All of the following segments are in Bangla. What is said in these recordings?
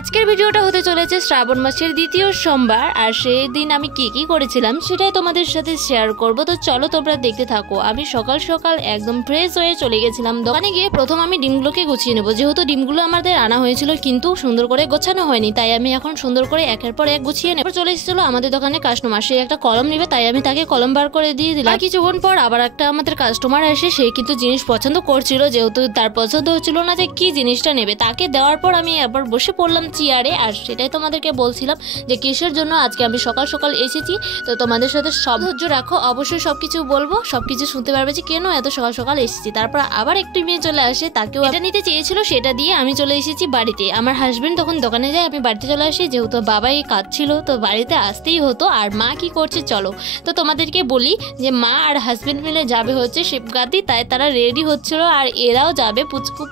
আজকের ভিডিওটা হতে চলেছে শ্রাবণ মাসের দ্বিতীয় সোমবার, আর সেই দিন আমি কি করেছিলাম সেটাই তোমাদের সাথে শেয়ার করব। তো চলো তোমরা দেখতে থাকো। আমি সকাল সকাল একদম ফ্রেশ হয়ে চলে গেছিলাম দোকানে। গিয়ে প্রথম আমি ডিমগুলোকে গুছিয়ে নেবো, যেহেতু ডিমগুলো আমাদের আনা হয়েছিল কিন্তু সুন্দর করে গোছানো হয়নি, তাই আমি এখন সুন্দর করে একের পর এক গুছিয়ে নেব। চলে এসেছিল আমাদের দোকানে কাস্টমার, সে একটা কলম নেবে, তাই আমি তাকে কলম বার করে দিয়ে দিলাম। কিছুক্ষণ পর আবার একটা আমাদের কাস্টমার আসে, সে কিন্তু জিনিস পছন্দ করছিল, যেহেতু তার পছন্দ হচ্ছিল না যে কি জিনিসটা নেবে। তাকে দেওয়ার পর আমি আবার বসে পড়লাম চেয়ারে, আর সেটাই তোমাদেরকে বলছিলাম যে কিসের জন্য আজকে আমি সকাল সকাল এসেছি। তো তোমাদের সাথে সব ধৈর্য রাখো, অবশ্যই সবকিছু বলবো, সবকিছু শুনতে পারবে যে কেন এত সকাল সকাল এসেছি। তারপর আবার একটু মেয়ে চলে আসে, তাকেও এটা নিতে চেয়েছিল, সেটা দিয়ে আমি চলে এসেছি বাড়িতে। আমার হাজবেন্ড তখন দোকানে যায়, আমি বাড়িতে চলে আসি, যেহেতু বাবাই কাজ ছিল তো বাড়িতে আসতেই হতো। আর মা কি করছে চলো তো তোমাদেরকে বলি যে মা আর হাজবেন্ড মিলে যাবে হচ্ছে শিবগাতি, তাই তারা রেডি হচ্ছিল, আর এরাও যাবে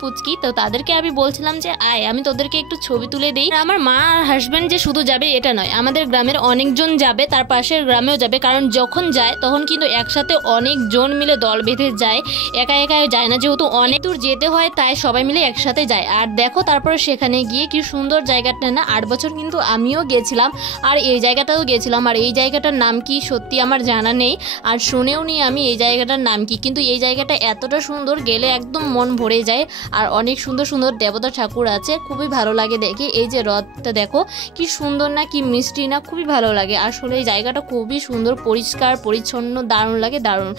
পুচকি। তো তাদেরকে আমি বলছিলাম যে আয় আমি তোদেরকে একটু ছবি তুলে দিই। আমার মা আর হাজবেন্ড যে শুধু যাবে এটা নয়, আমাদের গ্রামের অনেকজন যাবে, তার পাশের গ্রামেও যাবে, কারণ যখন যায় তখন কিন্তু একসাথে অনেকজন মিলে দল বেঁধে যায়, একা একা যায় না, যেহেতু অনেক দূর যেতে হয় তাই সবাই মিলে একসাথে যায়। আর দেখো তারপরে সেখানে গিয়ে কি সুন্দর জায়গাটা না, 8 বছর কিন্তু আমিও গেছিলাম আর এই জায়গাটাও গেছিলাম, আর এই জায়গাটার নাম কি সত্যি আমার জানা নেই, আর শুনেও নি আমি এই জায়গাটার নাম কি, কিন্তু এই জায়গাটা এতটা সুন্দর, গেলে একদম মন ভরে যায়। আর অনেক সুন্দর সুন্দর দেবতা ঠাকুর আছে, খুবই ভালো লাগে দেখে। এই যে রথটা দেখো কি সুন্দর না, কি মিষ্টি না, খুবই ভালো লাগে। আসলে এই জায়গাটা খুবই সুন্দর, পরিষ্কার পরিচ্ছন্ন, দারুণ লাগে, দারুণ।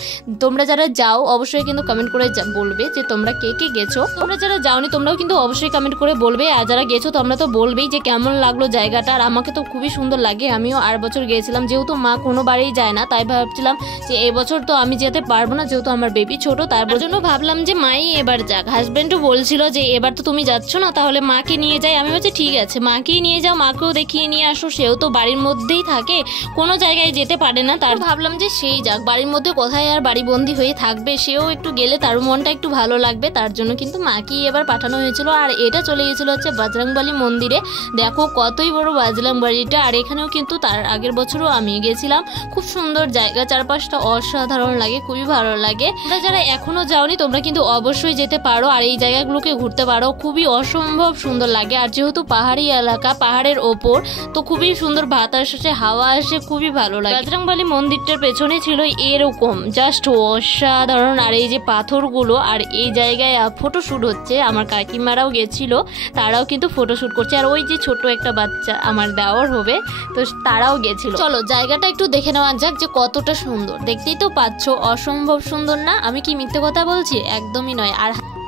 তোমরা যারা যাও অবশ্যই কিন্তু কমেন্ট করে বলবে যে তোমরা কে কে গেছো। তোমরা যারা যাওনি তোমরাও কিন্তু অবশ্যই কমেন্ট করে বলবে, আর যারা গেছো তোমরা তো বলবেই যে কেমন লাগলো জায়গাটা। আর আমাকে তো খুবই সুন্দর লাগে, আমিও 8 বছর গিয়েছিলাম, যেহেতু মা কোনো বারেই যায় না, তাই ভাবছিলাম যে এবছর তো আমি যেতে পারবো না, যেহেতু আমার বেবি ছোট, তার জন্য ভাবলাম যে মাই এবার যাক। হাজবেন্ডও বলছিল যে এবার তো তুমি যাচ্ছ না, তাহলে মাকে নিয়ে যাই। আমি বলছি ঠিক আছে, মাকেই নিয়ে যাও, মাকেও দেখিয়ে নিয়ে আসো, সেও তো বাড়ির মধ্যেই থাকে, কোনো জায়গায় যেতে পারে না, তার ভাবলাম যে সেই যাক, বাড়ির মধ্যে কোথায় আর বাড়ি বন্দি হয়ে থাকবে, সেও একটু গেলে তার মনটা একটু ভালো লাগবে, তার জন্য কিন্তু মাকেই এবার পাঠানো হয়েছিল। আর এটা চলে গেছিল হচ্ছে বজরংবলী মন্দিরে। দেখো কতই বড় বজরংবলীটা, আর এখানেও কিন্তু তার আগের বছরও আমি গেছিলাম, খুব সুন্দর জায়গা, চারপাশটা অসাধারণ লাগে, খুবই ভালো লাগে। তোমরা যারা এখনো যাওনি তোমরা কিন্তু অবশ্যই যেতে পারো, আর এই জায়গাগুলোকে ঘুরতে পারো, খুবই অসম্ভব সুন্দর লাগে। আর যেহেতু পাহাড়ি এলাকা, পাহাড়ের ওপর, তো খুবই সুন্দর বাতাস আসে, হাওয়া আসে, খুবই ভালো লাগে। বজরংবলী মন্দিরটার পেছনে ছিল এরকম জাস্ট অসাধারণ, আর এই যে পাথরগুলো, আর এই জায়গায় ফটোশুট হচ্ছে, আমার কাকিমারাও গেছিল, তারাও কিন্তু ফটোশুট করছে। আর ওই যে ছোট একটা বাচ্চা আমার দেওয়ার হবে, তো তারাও গেছিল। চলো জায়গাটা একটু দেখে নেওয়া যাক যে কতটা সুন্দর, দেখতেই তো পাচ্ছ, অসম্ভব সুন্দর না? আমি কি মিথ্যে কথা বলছি? একদমই নয়।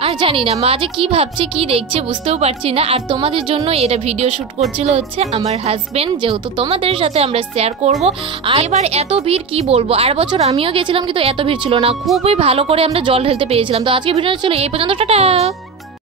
আর জানি না মা যে কি ভাবছে কি দেখছে বুঝতেও পারছি না। আর তোমাদের জন্য এটা ভিডিও শুট করছিল হচ্ছে আমার হাজবেন্ড, যেহেতু তোমাদের সাথে আমরা শেয়ার করব। আর এবার এত ভিড় কি বলবো, 8 বছর আমিও গেছিলাম কিন্তু এত ভিড় ছিল না, খুবই ভালো করে আমরা জল ঢেলতে পেরেছিলাম। তো আজকে ভিডিও ছিল এই পর্যন্ত, টাটা।